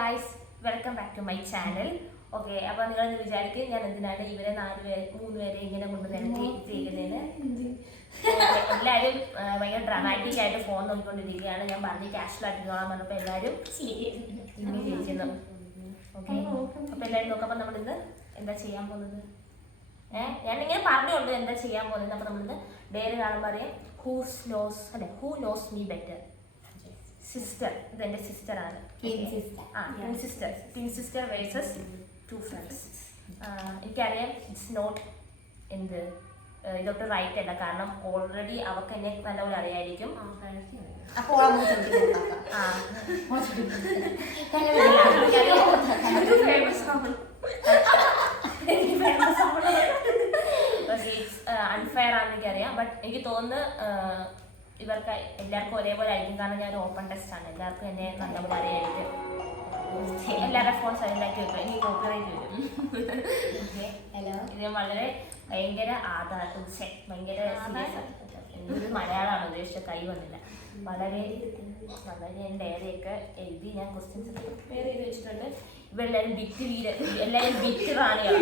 Guys, welcome back to my channel. Okay, അപ്പോൾ നിങ്ങളൊന്ന് വിചാരിക്കും ഞാൻ എന്തിനാണ് ഇവരെ 3 പേരെ ഇങ്ങനെ കൊണ്ട് നിരത്തി ചെയ്യുന്നതിന്. എല്ലാവരും ഭയങ്കര ഡ്രാമാറ്റിക് ആയിട്ട് ഫോൺ നോക്കിക്കൊണ്ടിരിക്കുകയാണ്. ഞാൻ പറഞ്ഞ് ക്യാഷ്വൽ ആയിട്ടിരിക്കണം പറഞ്ഞപ്പോൾ എല്ലാവരും ഇങ്ങനെ ചിരിക്കുന്നു. ഓക്കെ, അപ്പോൾ എല്ലാവരും നോക്കുമ്പോൾ നമ്മളിന്ന് എന്താ ചെയ്യാൻ പോകുന്നത്? ഞാനിങ്ങനെ പറഞ്ഞുള്ളൂ എന്താ ചെയ്യാൻ പോകുന്നത്. അപ്പോൾ നമ്മളിന്ന് ഡെയിലി കാണുമ്പോൾ അറിയാം who knows me better. Sister, ഇതെന്റെ സിസ്റ്റർ ആണ്. Twin sister versus 2 friends. എനിക്കറിയാം ഇറ്റ്സ് നോട്ട് എന്ത് ഇതൊട്ട് റൈറ്റ് അല്ല, കാരണം ഓൾറെഡി അവർക്ക് എന്നെ നല്ലപോലെ അറിയായിരിക്കും. അൺഫെയർ ആണെന്ന് എനിക്കറിയാം. ബട്ട് എനിക്ക് തോന്നുന്നു ഇവർക്ക് എല്ലാവർക്കും ഒരേപോലെ ആയിരിക്കും, കാരണം ഞാൻ ഒരു ഓപ്പൺ ടെസ്റ്റ് ആണ്. എല്ലാവർക്കും എന്നെ നല്ലപോലെ അറിയായിരിക്കും. എല്ലാവരുടെ ഫോൺ സൈലൻ്റാക്കി വെക്കും, എനിക്ക് കോപ്പിറൈറ്റ് വരും. ഇത് വളരെ ഭയങ്കര ഭയങ്കര എന്തൊരു മലയാളമാണ് ഉദ്ദേശിച്ച കൈ വന്നില്ല. വളരെ എൻ്റെ ഏരിയൊക്കെ എഴുതി ഞാൻ ക്വസ്റ്റ്യൻസ് പ്രിപ്പയർ ചെയ്ത് വെച്ചിട്ടുണ്ട്. ഇവരെല്ലാവരും എല്ലാവരും ബിറ്റ് റാണിയാണ്.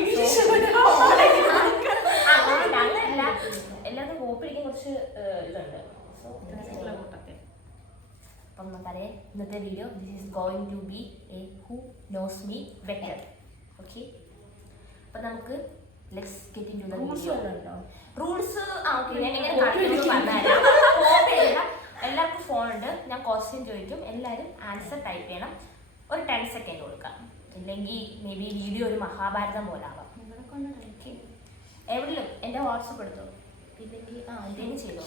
അങ്ങനെയല്ല, എല്ലാവർക്കും കോപ്പി അടിക്കാൻ കുറച്ച് ഇതുണ്ട്. അപ്പം നമുക്കറിയാം ഇന്നത്തെ video this is going to be a who knows me better. Okay, അപ്പം നമുക്ക് let's get into the video. Rules എല്ലാവർക്കും ഫോൺ ഉണ്ട്. ഞാൻ ക്വസ്റ്റ്യൻ ചോദിക്കും, എല്ലാവരും ആൻസർ ടൈപ്പ് ചെയ്യണം. ഒരു 10 സെക്കൻഡ് കൊടുക്കാം, ഇല്ലെങ്കിൽ മേ ബി വീഡിയോ ഒരു മഹാഭാരതം പോലെ ആവാം. എവിടെയും എൻ്റെ വാട്സപ്പ് എടുത്തോ, ഇല്ലെങ്കിൽ എന്തെങ്കിലും ചെയ്തോ.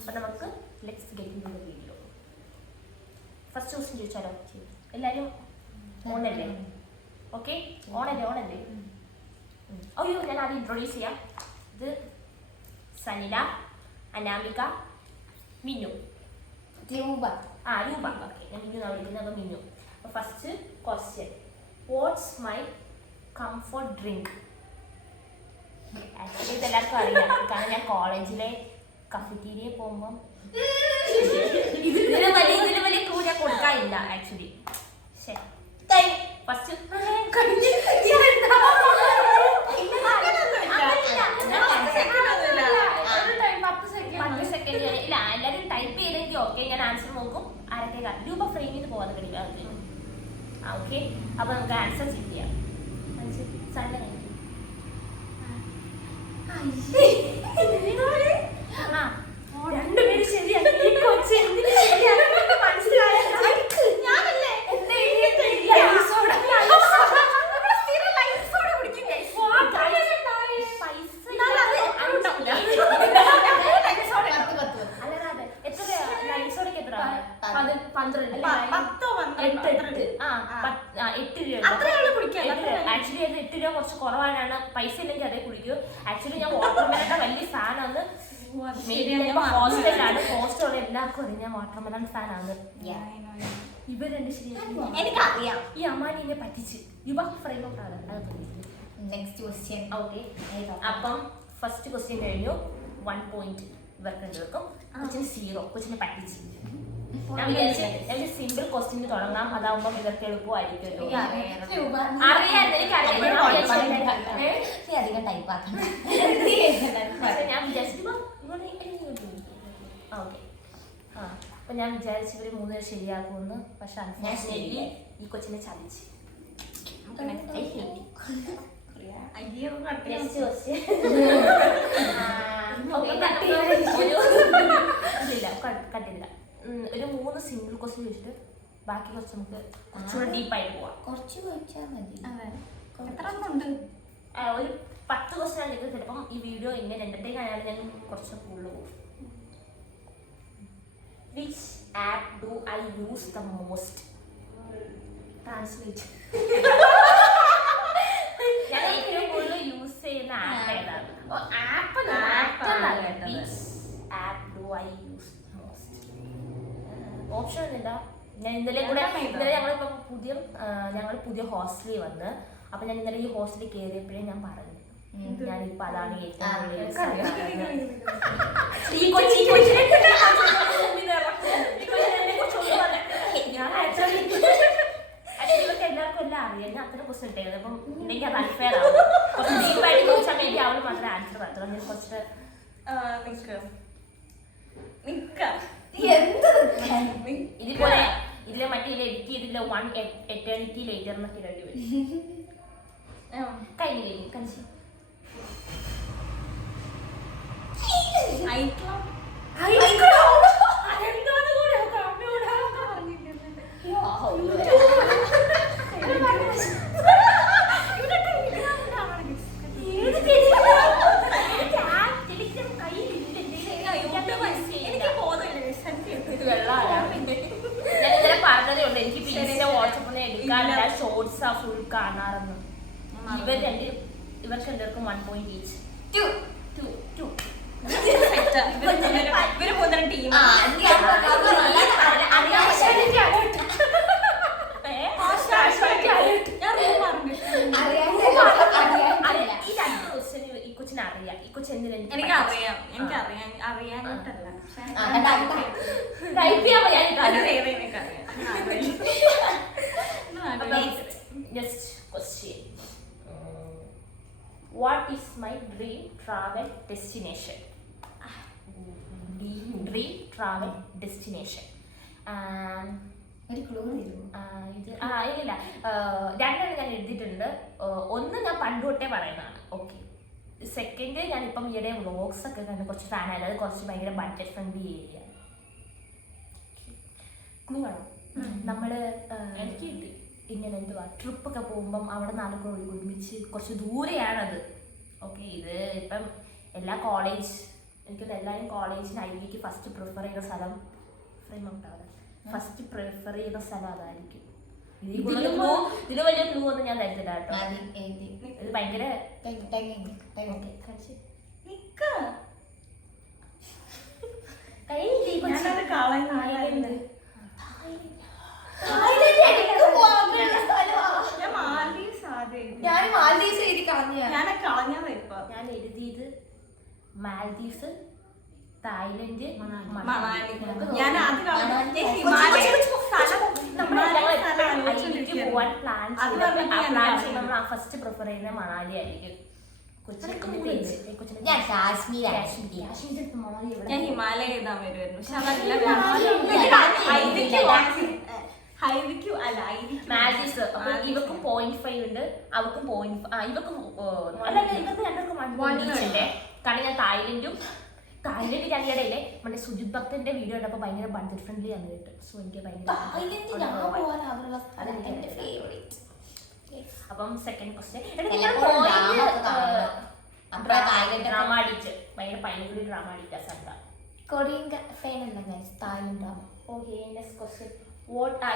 അപ്പൊ നമുക്ക് let's get into the video. First question ചോദിച്ചാലോ? എല്ലാവരും ഓണല്ലേ? ഓക്കെ, ഓണല്ലേ? അയ്യോ, ഞാൻ ആദ്യം ഇൻട്രൊഡ്യൂസ് ചെയ്യാം. ഇത് സനില, അനാമിക, മിന്നു, രൂപ. ഓക്കെ, ഞാൻ മിന്നു എന്നാണ് വിളിക്കുന്നത്. അപ്പോൾ മിന്നു. അപ്പോൾ first question, what's my comfort drink? Actually ഇതെല്ലാവർക്കും അറിയാം, കാരണം ഞാൻ കോളേജിലെ കഫറ്റീരിയ പോകുമ്പം ഇതിന് വലിയ ക്ലൂ ഞാൻ കൊടുക്കാനില്ല ആക്ച്വലി. ഫസ്റ്റ് 10 സെക്കൻഡ് ഇല്ല, എല്ലാവരും ടൈപ്പ് ചെയ്തെങ്കിൽ ഓക്കെ. ഞാൻ ആൻസർ നോക്കും. ആരൊക്കെ രൂപ ഫ്രെയിം ചെയ്ത് പോകാതെ കഴിയും. ഓക്കെ, അപ്പൊ നമുക്ക് ആൻസർ ചെക്ക് ചെയ്യാം. രണ്ടുപേരും ശരിയാണ്. ആക്ച്വലി അത് 8 രൂപ കുറച്ച് കുറവാണ്. പൈസ ഇല്ലെങ്കിൽ അതേ കുടിക്കൂ. ആക്ച്വലി ഞാൻ വാട്ടർമെലന്റെ വലിയ ഫാനാണ്. ഹോസ്റ്റലാണ്, ഹോസ്റ്റലുള്ള എല്ലാവർക്കും അറിയാം ഞാൻ വാട്ടർമെലൺ ഫാനാണ്. ഇവരെന്റെ എനിക്കറിയാം. ഈ അമ്മാനിയെ പറ്റിച്ച് യുവ ഫ്രെയിം ഔട്ട് ആണ്. Next question. ഓക്കെ, അപ്പം ഫസ്റ്റ് ക്വസ്റ്റ്യൻ കഴിഞ്ഞു. 1 പോയിന്റ് ഇവർക്ക് വെക്കും. കൊച്ചിന് 0. കൊച്ചിനെ പറ്റിച്ച്. ഞാൻ വിചാരിച്ചു സിമ്പിൾ ക്വസ്റ്റ്യൻ തുടങ്ങാം, അതാവുമ്പം ഇവർക്ക് എളുപ്പമായിരിക്കുമല്ലോ. അറിയാം, ഞാൻ വിചാരിച്ചു. ഓക്കെ, അപ്പൊ ഞാൻ വിചാരിച്ചു ഇവര് 3 പേര് ശരിയാക്കുമെന്ന്. പക്ഷെ അൺഫോർച്യുനേറ്റ്ലി ഈ കൊച്ചിനെ ചതിച്ച്. കട്ടില്ല. ഒരു 3 സിംഗിൾ ക്വസ്റ്റ്യൻ ചോദിച്ചിട്ട് ബാക്കി കുറച്ച് നമുക്ക് കുറച്ചുകൂടെ ഡീപ്പായിട്ട് പോവാം. കുറച്ച് ചോദിച്ചാൽ മതി. ഒരു 10 ക്വസ്റ്റ്യൻ ആണെങ്കിൽ ചിലപ്പം ഈ വീഡിയോ ഇങ്ങനെ എന്റർടൈൻ ആയാലും ഞാൻ കുറച്ച് കൂടുതൽ പോകും. Which app do I use the most? Translate. ഞാൻ ഏറ്റവും കൂടുതൽ യൂസ് ചെയ്യുന്ന ആപ്പ് ഏതാണ്? Which app do I use most? Option ഒന്നുമില്ല. ഞാൻ ഇന്നലെ ഞങ്ങൾ പുതിയ ഹോസ്റ്റലിൽ വന്ന്, അപ്പൊ ഞാൻ ഇന്നലെ ഈ ഹോസ്റ്റലിൽ കയറിയപ്പോഴേ ഞാൻ പറഞ്ഞു ഞാനിപ്പോ അതാണ് ഏറ്റവും ഇതുപോലെ ഇതിലെ മറ്റേ എഡിറ്റ് ചെയ്തില്ല 1 eternity later എന്നൊക്കെ ഇടേണ്ടി വരും. കഴിഞ്ഞു കണിച്ചു പറഞ്ഞതേ ഉള്ളൂ എനിക്ക് പിന്നെ വാട്സപ്പിൽ എടുക്കാറില്ല ഷോർട്സ് ഫുൾ കാണാറെന്ന്. ഇവർക്ക് എല്ലാവർക്കും 1 point each. ഇവര് മൂന്നര ടീം ഈ കൊച്ചിനെ അറിയാം. ഈ കൊച്ചു എനിക്കറിയാം അറിയാനായിട്ടല്ല next question. What is my dream travel destination? Dream travel destination. ഇല്ല രണ്ടെണ്ണം ഞാൻ എഴുതിയിട്ടുണ്ട്. ഒന്ന് ഞാൻ പണ്ട് തൊട്ടേ പറയുന്നതാണ്. ഓക്കെ. സെക്കൻഡ് ഞാനിപ്പം ഈയിടെ വ്ളോഗ്സ് ഒക്കെ കണ്ട് കുറച്ച് ഫാനായത്. അത് കുറച്ച് ഭയങ്കര ബഡ്ജറ്റ് ഫ്രണ്ട്ലി ഏരിയ. ക്ലൂ ആണോ? നമ്മള് എനിക്ക് ഇങ്ങനെ എന്തുവാ ട്രിപ്പൊക്കെ പോകുമ്പം അവിടെ നാളുകൾ ഒരുമിച്ച് കുറച്ച് ദൂരെയാണത്. ഓക്കെ. ഇത് ഇപ്പം എല്ലാ കോളേജ് എനിക്കത് എല്ലാവരും കോളേജിന് ഐവിക്ക് ഫസ്റ്റ് പ്രിഫർ ചെയ്യുന്ന സ്ഥലം ഫസ്റ്റ് പ്രിഫർ ചെയ്യുന്ന സ്ഥലം അതായിരിക്കും. ഇതിന് വലിയ ക്ലൂ ഒന്നും ഞാൻ തരത്തില്ല കേട്ടോ. ഇത് ഭയങ്കര ഞാൻ എഴുതിയത് മാൽദീവ്സ്, തായ്ലൻഡ്, പോവാൻ പ്ലാൻ ചെയ്യുമ്പോൾ ഫസ്റ്റ് പ്രിഫർ ചെയ്യുന്ന മണാലി ആയിരിക്കും. ഞാൻ ഹിമാലയ എഴുതാൻ വരുമായിരുന്നു. മാൽദീവ്സ് അപ്പൊ ഇവക്കും 0.5 ഉണ്ട്, അവക്കും ഇവക്കും ഇവർക്ക് രണ്ടുപേർക്കും 1 ഉണ്ട്. കാരണം ഞാൻ തായ്ലൻഡ് രണ്ടിടയിലെ മറ്റേ സുജിത് ഭക്തന്റെ വീഡിയോ കണ്ടപ്പോൾ ഭയങ്കര ബഡ്ജറ്റ് ഫ്രണ്ട്ലി ആണ് കേട്ടോ. സോ എനിക്ക് ഭയങ്കര അപ്പം സെക്കൻഡ് ക്വസ്റ്റ്യൻ ഡ്രാമ അടിച്ച് ഭയങ്കര പൈനക്കുടി ഡ്രാമ അടിക്കാൻ സാധ്യത. കൊറിയൻ ഫാൻ അല്ല guys, Thailand drama. Okay. Next question.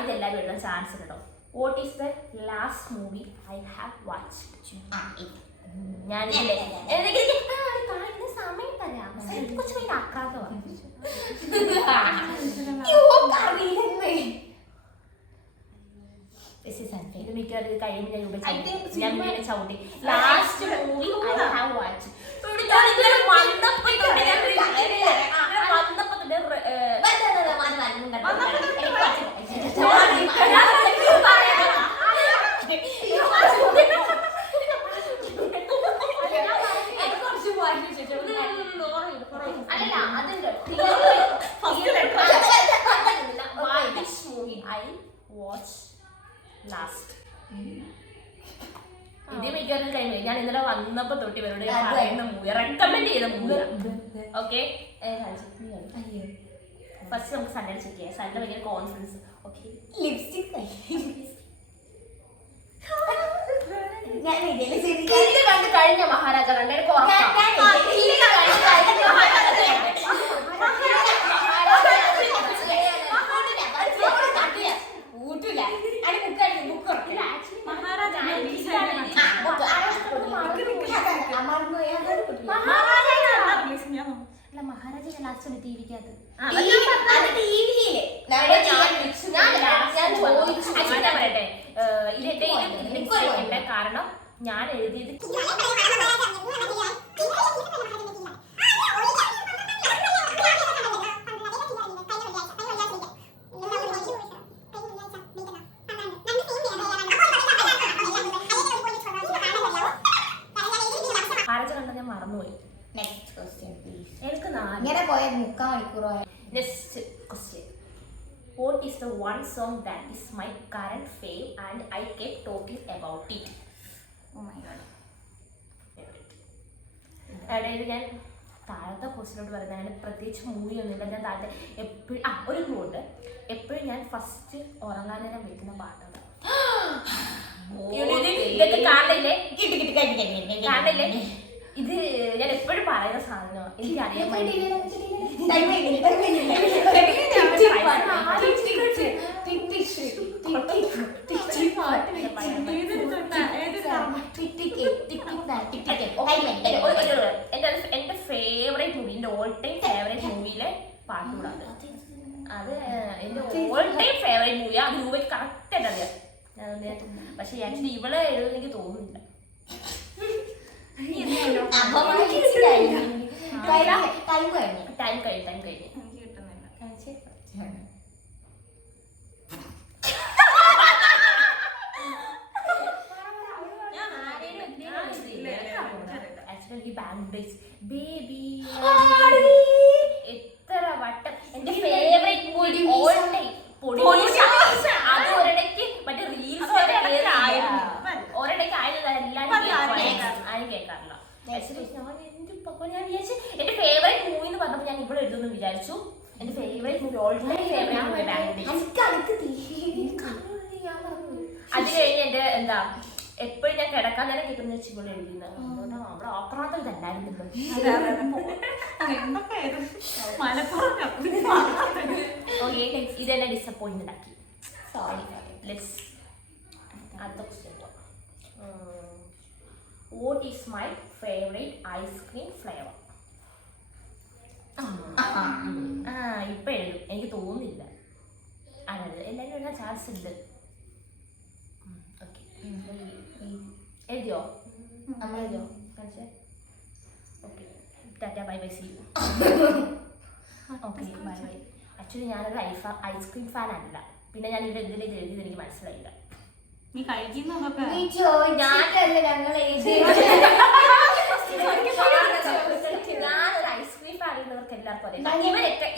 ഇതെല്ലാവരും എഴുതാൻ ചാൻസ് കേട്ടോ. What is the last movie I have watched? ഞാനില്ലേ സമയം തരാം. കുറച്ച് ഭയങ്കര ആക്രാന്തമാണ്. ഇത് മിക്കവാറും കഴിയുമ്പോൾ ഞാൻ ചവിട്ടി. Last movie I have watched ഇത് മിക്കവാറും കഴിഞ്ഞു. ഞാൻ ഇന്നലെ വന്നപ്പോ തൊട്ട് ഇവരോട് പറയുന്ന മൂവി റെക്കമെൻഡ് ചെയ്ത മൂവി. ഓക്കെ. ഫസ്റ്റ് നമുക്ക് സൺഡേ ചെക്ക് ചെയ്യാം. സൺഡേ ഭയങ്കര കോൺഫിഡൻസ്. ഓക്കെ. ലിപ്സ്റ്റിക് കഴിഞ്ഞ മഹാരാജ കണ്ട മഹാരാജ ലാസ്റ്റ് ടിവിക്കകത്ത് പറയട്ടെ. ഇതിന്റെ കാരണം ഞാൻ എഴുതിയത് മഹാരാജ കണ്ട ഞാൻ മറന്നുപോയി. ഇങ്ങനെ പോയ 3/4 മണിക്കൂറോ next question. What is the one song that is my current fave and I kept talking about it? Oh my god. അതായത് ഞാൻ താഴത്തെ ക്വസ്റ്റിനോട് പറയുന്നത് അങ്ങനെ പ്രത്യേകിച്ച് മൂവി ഒന്നുമില്ല. ഞാൻ താഴത്തെ എപ്പോഴും ഒരു ക്ലൂ ഉണ്ട്. എപ്പോഴും ഞാൻ ഫസ്റ്റ് ഉറങ്ങാൻ നേരം വെക്കുന്ന പാട്ടാണ്. ഇതൊക്കെ കാണില്ലേ? കാണില്ലേ? ഇത് ഞാൻ എപ്പോഴും പറയുന്ന സാധനമാണ്. എനിക്കറിയാൻ എന്റെ ഫേവറേറ്റ് മൂവി, എന്റെ ഓൾ ടൈം ഫേവറേറ്റ് മൂവിയിലെ പാട്ടുകൂടാണ് അത്. എന്റെ ഓൾ ടൈം ഫേവറേറ്റ് മൂവിയാ. അത് മൂവി കറക്റ്റ് ആയിട്ട് അറിയാം. പക്ഷെ ആക്ച്വലി ഇവളെ എഴുതുന്നത് എനിക്ക് തോന്നുന്നില്ല. ടൈം കഴിഞ്ഞു. എനിക്ക് കിട്ടുന്നില്ല. ആക്ച്വലി ബാങ്ക് ഡേയ്സ് ബേബി എത്ര വട്ടം എന്റെ ഫേവറേറ്റ് മൂവി ഓൾ ടൈം അത് ഒരിടയ്ക്ക് മറ്റേ റീൽസ് ഒരിടയ്ക്ക് ആയത് ആരും കേൾക്കാറില്ല. ആക്ച്വലി ഞാൻ വിചാരിച്ചു എന്റെ ഫേവറേറ്റ് മൂവി എന്ന് പറഞ്ഞപ്പോൾ ഞാൻ ഇവിടെ എഴുതുന്നു വിചാരിച്ചു. എന്റെ favourite movie all time favourite movie bank days. അത് കഴിഞ്ഞ് എന്റെ എന്താ എപ്പോഴും ഞാൻ കിടക്കാൻ നേരം കിട്ടുന്ന വെച്ച് ഇവിടെ എഴുതുന്നത്. അതുകൊണ്ട് അവിടെ ആക്രാന്തം ഇതല്ലായിരുന്നു. ഓക്കെ, ഇതെന്നെ ഡിസപ്പോയിന്റ്മെന്റ് ആക്കി. സോറി. ലെറ്റ്സ് അടുത്ത question. What is my favourite ice cream flavour? ഇപ്പൊ എഴുതും. എനിക്ക് തോന്നുന്നില്ല. അതായത് എല്ലാവരും എഴുതാൻ ചാൻസ് ഉണ്ട്. എഴുതിയോ? നമ്മൾ എഴുതിയോ? കാണിച്ചേ. Okay, tata bye bye, see you. Okay, bye bye. Actually ഞാനൊരു ഐസ്ക്രീം ഫാൻ അല്ല. പിന്നെ ഞാൻ ഇവിടെ എന്തിലേക്ക് എഴുതിയത് എനിക്ക് മനസ്സിലായില്ല. നീ കഴിക്കുന്നതൊക്കെ ഞാനൊരു ഐസ്ക്രീം ഫാൻ ഉള്ളവർക്ക് എല്ലാവർക്കും അറിയാം.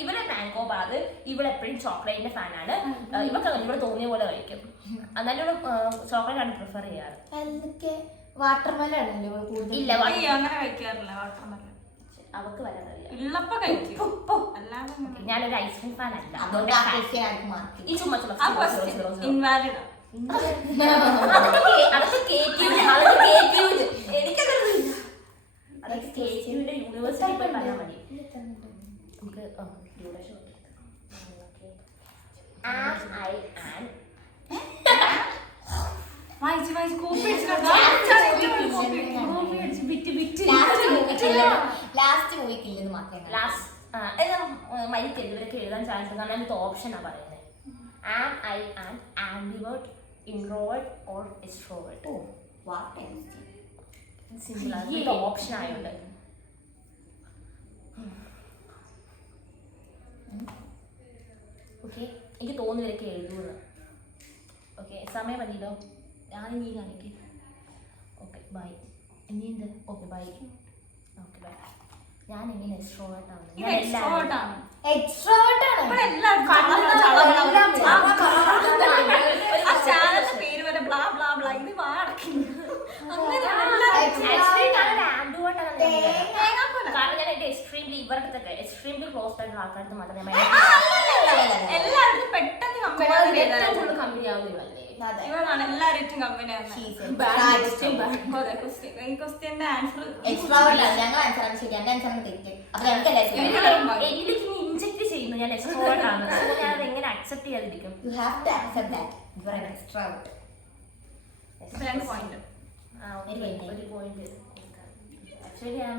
ഇവരെ മാംഗോ ബാർ, ഇവളെപ്പോഴും ചോക്ലേറ്റിന്റെ ഫാനാണ്. ഇവർക്ക് ഇവിടെ തോന്നിയ പോലെ കഴിക്കും. എന്നാലും ഇവിടെ ചോക്ലേറ്റ് ആണ് പ്രിഫർ ചെയ്യാറ്. വാട്ടർമെലൺ ഇല്ല, അങ്ങനെ കഴിക്കാറില്ല. വാട്ടർമെലൺ അവക്ക് വരാൻ അറിയാം. ഉള്ളപ്പോ കഴിക്കും, അല്ലാതെ ഞാനൊരു ഐസ്ക്രീം ഫാൻ അല്ല. ഈ ചുമ്മാ ഇൻവാലിഡ്. യൂണിവേഴ്സിറ്റി പോയി പറയാൻ മതി. നമുക്ക് ഡ്യൂറേഷൻ മരിക്കരുത്. ഇവരൊക്കെ എഴുതാൻ ചാൻസ്. കാരണം എനിക്ക് ഓപ്ഷനാണ് പറയുന്നത്. Am I an ambivert, introvert or extrovert? Simple ആണ്. ഓപ്ഷൻ ആയതുകൊണ്ട് ഓക്കെ. എനിക്ക് തോന്നുന്നു ഇവരൊക്കെ എഴുതുമെന്ന്. ഓക്കെ, സമയം മതിയല്ലോ. ഞാൻ നീ കാണിക്ക്. Okay, bye. ഇനി എന്ത്? Okay, bye. Okay, bye. ഞാൻ എങ്ങനെ എക്സ്ട്രോവേർട്ടാണ്? പേര് വരെ ബ്ലാ ബ്ലാ ബ്ലാ ഇത് കാരണം ഞാൻ എന്റെ എക്സ്ട്രീംലി ഇവരുടെ എക്സ്ട്രീംലി ക്ലോസ് ആയിട്ടുള്ള ആൾക്കാർക്ക് മാത്രമേ എല്ലാവർക്കും പെട്ടെന്ന് കമ്പനി ആവുന്നേ. ഇവളാണ് എല്ലാവരും കമ്പനി. ക്വസ്റ്റ്യന്റെ ആൻസർ എനിക്ക് ഇൻജെക്ട് ചെയ്യുന്നു ഞാൻ എക്സ്ട്രോവേർട്ട് ആണ്. ഞാൻ അത് എങ്ങനെ അക്സെപ്റ്റ് ചെയ്യാതിരിക്കും? ഒരു പോയിന്റ്. ആക്ച്വലി ഞാൻ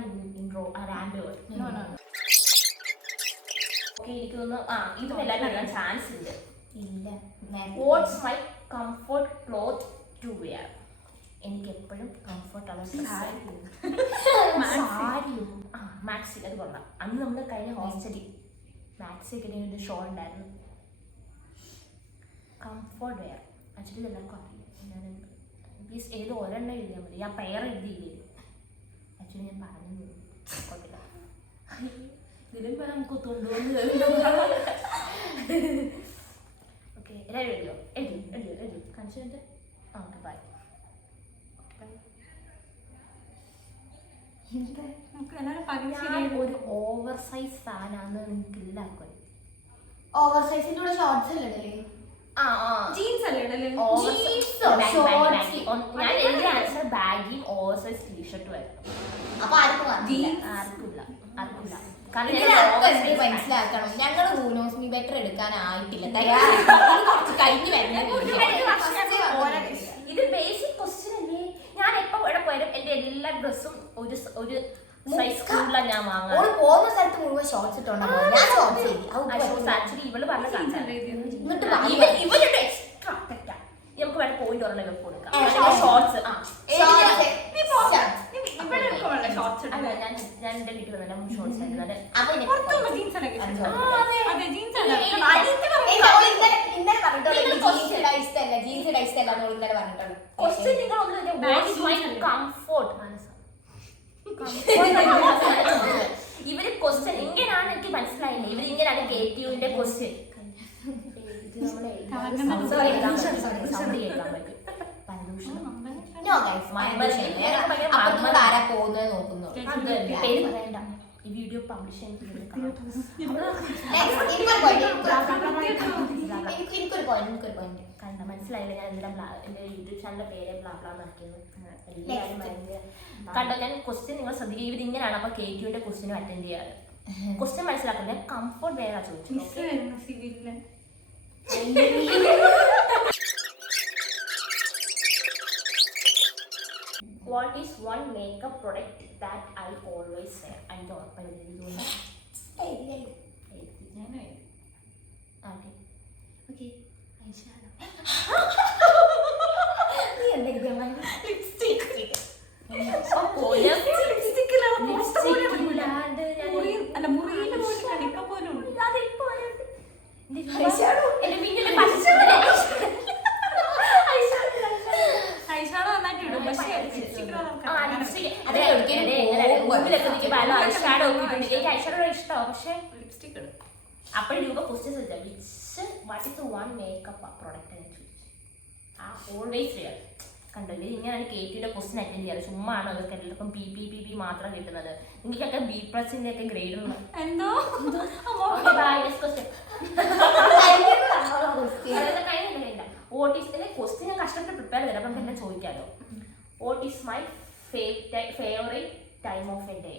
ആംബിവേർട്ട്. ഓക്കെ, എനിക്ക് തോന്നുന്നു ഇതും എല്ലാവരും അറിയാൻ ചാൻസ് ഉണ്ട്. What's my comfort cloth to wear? എനിക്ക് എപ്പോഴും കംഫർട്ടാണ് സാരിയും മാക്സി. അത് കൊള്ളാം. അന്ന് നമ്മൾ കഴിഞ്ഞ ഹോസ്റ്റലിൽ മാക്സി ഒക്കെ ഒരു ഷോ ഉണ്ടായിരുന്നു. കംഫർട്ട് വെയർ ആക്ച്വലി എല്ലാവർക്കും അറിയാം. പ്ലീസ് ഏത് ഒരെണ്ണം എഴുതിയാൽ മതി. ഞാൻ പെയർ എഴുതിയില്ലേ? ആക്ച്വലി ഞാൻ പറഞ്ഞു കുഴപ്പമില്ല. ഇതിലും നമുക്ക് തൊണ്ടുവന്ന് ബ്ലാക്ക് വൺ. ഓവർ സൈസിന്റെ കൂടെ ഷോർട്സ് അല്ലേ ഇടല്? ജീൻസ് അല്ലേ ഇടല്? ഞാൻ എന്റെ ആൻസർ ബാഗിയും ഓവർ സൈസ് ടീഷർട്ടും ആയിരുന്നു. അപ്പൊ ആർക്കും ആർക്കില്ല. മനസ്സിലാക്കണം, ഞങ്ങള് ഗൂനോസ്മി ബെറ്റർ എടുക്കാനായിട്ടില്ല, കുറച്ച് കഴിഞ്ഞ് വരണം. ഇത് ബേസിക് ക്വസ്റ്റ്യൻ അല്ലേ? ഞാൻ എപ്പോ ഇവിടെ പോയാലും എന്റെ എല്ലാ ഡ്രസ്സും ഒരു സൈസ് കൂടുതലാണ് ഞാൻ വാങ്ങാൻ. പോകുന്ന സ്ഥലത്ത് മുഴുവൻ ഷോർട്സ് ഇട്ടുണ്ടോ? ഞാൻ ഷോർട്സ് ആക്ച്വലി ഇവള് പറഞ്ഞ എന്നിട്ട് എക്സ്ട്രാ തെറ്റാ. നമുക്ക് വേണ്ട പോയിന്റ് പറഞ്ഞ വെപ്പ് കൊടുക്കാം. ഷോർട്സ് ഞാൻ എന്റെ വീട്ടിൽ വന്നില്ല ഷോർട്സ് ആയിരുന്നത്. പുറത്തുള്ള ജീൻസ് അല്ലേ ഇഷ്ടം? അതെ, ജീൻസ് അല്ല. ജീൻസ് ഇഷ്ടമല്ല ഇന്നലെ പറഞ്ഞിട്ടുള്ളൂ. ക്വസ്റ്റ്യൻ നിങ്ങൾ കംഫോർട്ട് ഇവര് ക്വസ്റ്റ്യൻ ഇങ്ങനെയാണ് എനിക്ക് മനസ്സിലായില്ല. ഇവര് ഇങ്ങനെയാണ് KTUവിന്റെ ക്വസ്റ്റ്യൻ. ആരാ പോകുന്നത് നോക്കുന്നു. ഈ വീഡിയോ പബ്ലിഷ് എനിക്കൊരു പോയിന്റ് കണ്ട മനസ്സിലായില്ല. ഞാൻ എന്റെ യൂട്യൂബ് ചാനലിന്റെ പേര് ബ്ലാബ്ലാന്നാക്കിയത്. എല്ലാവരും കണ്ടോ? ഞാൻ ക്വസ്റ്റ്യൻ നിങ്ങൾ ശ്രദ്ധിക്കുക. ഇവർ ഇങ്ങനെയാണ് അപ്പൊ KTUവിന്റെ ക്വസ്റ്റ്യനും അറ്റൻഡ് ചെയ്യാറ്. ക്വസ്റ്റ്യൻ മനസ്സിലാക്കുന്നത് കംഫോർട്ട് വേറെ ചോദിച്ചു. What is one makeup product that I always wear? And ഇഷ്ടമാണ്. പക്ഷെ ലിപ്സ്റ്റിക് അപ്പോഴും രൂപ question what is one makeup product എന്ന് ചോദിച്ചു. Always wear. കണ്ടോ? ഇങ്ങനെയാണ് KTUവിന്റെ ക്വസ്റ്റ്യൻ അറ്റൻഡ് ചെയ്യാറ്. ചുമ്മാ ആണ് അതൊക്കെ എല്ലാവർക്കും PPPP മാത്രം കിട്ടുന്നത്. നിങ്ങൾക്കൊക്കെ B+ന്റെ ഒക്കെ ഗ്രേഡ് ഉണ്ട്. എന്തോ ക്വസ്റ്റ്യൻ ഞാൻ കഷ്ടപ്പെട്ട് പ്രിപ്പയർ ചെയ്തത്. അപ്പം തന്നെ ചോദിക്കാമല്ലോ. What is my favourite time of a day?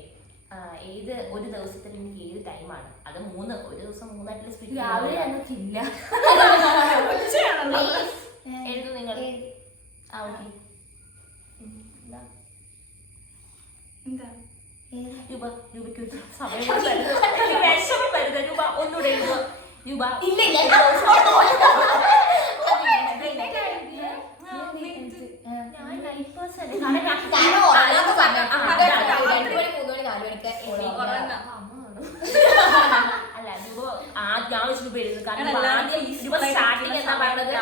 ഏത് ഒരു ദിവസത്തിൽ എനിക്ക് ഏത് ടൈമാണ്? അത് ഒരു ദിവസം മൂന്നായിട്ട് സ്പ്ലിറ്റ് രാവിലെ ഞങ്ങൾക്കില്ല. എഴുതു നിങ്ങൾ. ഒന്നുകൂടെ എഴുതുക. അല്ല ഞാൻ രൂപ എഴുതുന്നു. കാരണം സ്റ്റാർട്ടിങ് എന്നാ പറയുന്നത്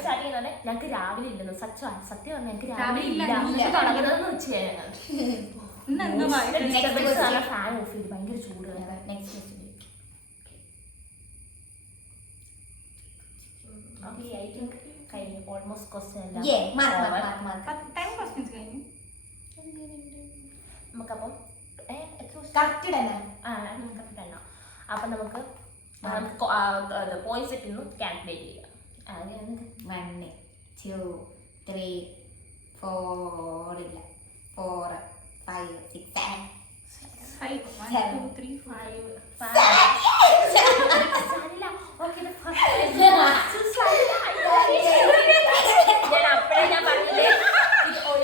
സ്റ്റാർട്ടിങ് ഞങ്ങൾക്ക് രാവിലെ ഇല്ലെന്ന്. സത്യം പറഞ്ഞാൽ ഞങ്ങൾക്ക് രാവിലെ ഇല്ല. തുടങ്ങുന്നതെന്ന് ഉച്ചയാണ്. ഫാൻ ഓഫ് ചെയ്ത് ഭയങ്കര ചൂട്. കഴിഞ്ഞു. ഓൾമോസ്റ്റ് ക്വസ്റ്റ്യൻ നമുക്കപ്പം അപ്പൊ നമുക്ക് പോയിന്റ്സ് ഇന്ന് കാൽക്കുലേറ്റ് ചെയ്യാം. 1 2 3 4 ഇല്ല 4 5 6 7 1 2 3 4 ഞാൻ അപ്പഴേ ഞാൻ പറഞ്ഞില്ലേ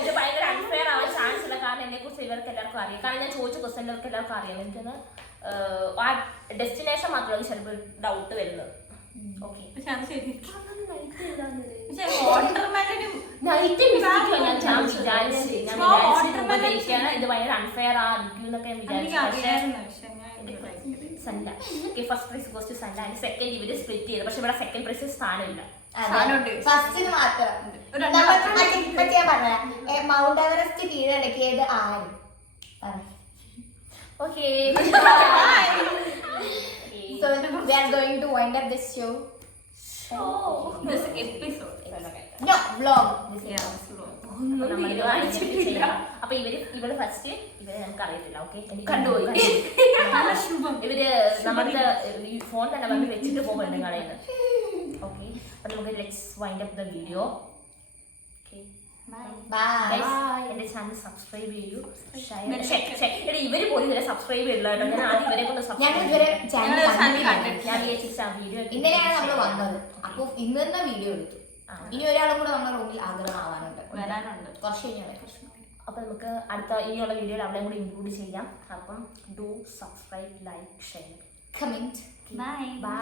ഇത് ഭയങ്കര അൺഫെയർ ആവാൻ ചാൻസ് ഇല്ല. കാരണം എന്നെ കുറിച്ച് ഇവർക്ക് എല്ലാവർക്കും അറിയാം. കാരണം ഞാൻ ചോദിച്ച ക്വസ്റ്റ്യൻ ഇവർക്ക് എല്ലാവർക്കും അറിയാം. എനിക്കൊന്ന് ആ ഡെസ്റ്റിനേഷൻ മാത്രമാണ് ചിലപ്പോൾ ഡൗട്ട് വരുന്നത്. ഓക്കെ ഇത് ഭയങ്കര അൺഫെയർ ആയിരിക്കും എന്നൊക്കെ സണ്ട. ഫസ്റ്റ് പ്രൈസ് ഗോസ് ടു സണ്ട. സെക്കൻഡ് ഇവര് സ്പ്ലിറ്റ് ചെയ്ത്. പക്ഷെ ഇവിടെ സെക്കൻഡ് പ്രൈസ് സ്ഥാനമില്ല. ഫസ്റ്റിന് മാത്രം. മൗണ്ട് എവറസ്റ്റ് കീഴടക്കിയത് ആര്? Okay. So we are going to wind up this show. This episode. No, vlog. Yeah, slow. അപ്പൊ ഇവര് ഫസ്റ്റ് ഇവരെ നമുക്ക് അറിയത്തില്ല. ഓക്കെ, കണ്ടുപോയി. ഇവര് നമ്മുടെ ഫോൺ തന്നെ വന്ന് വെച്ചിട്ട് പോകുന്നുണ്ട് കടയിൽ. ഓക്കെ, അപ്പൊ നമുക്ക് let's wind up the video. Bye. എന്റെ ചാനൽ സബ്സ്ക്രൈബ് ചെയ്യൂ. ഇവര് പോലും ഇവരെ സബ്സ്ക്രൈബ് ചെയ്തില്ല കേട്ടോ. ഞാൻ ആദ്യം ഇവരെ കൊണ്ട് ഞങ്ങൾ ഇതുവരെ ചാനൽ ഞാൻ വിചാരിച്ച വീഡിയോ ഇന്നലെയാണ് നമ്മൾ വന്നത്. അപ്പൊ ഇന്ന് തന്നെ വീഡിയോ എടുത്തു. ഇനി ഒരാളും കൂടെ നമ്മുടെ റൂമിൽ ആഗ്രഹമാവാനുണ്ട്, വരാനുണ്ട്. കുറച്ച് കഴിഞ്ഞാൽ. അപ്പൊ നമുക്ക് അടുത്ത ഇനിയുള്ള വീഡിയോയിൽ അവളെയും കൂടി ഇൻക്ലൂഡ് ചെയ്യാം. അപ്പം do subscribe, like, share, comment. Bye. By.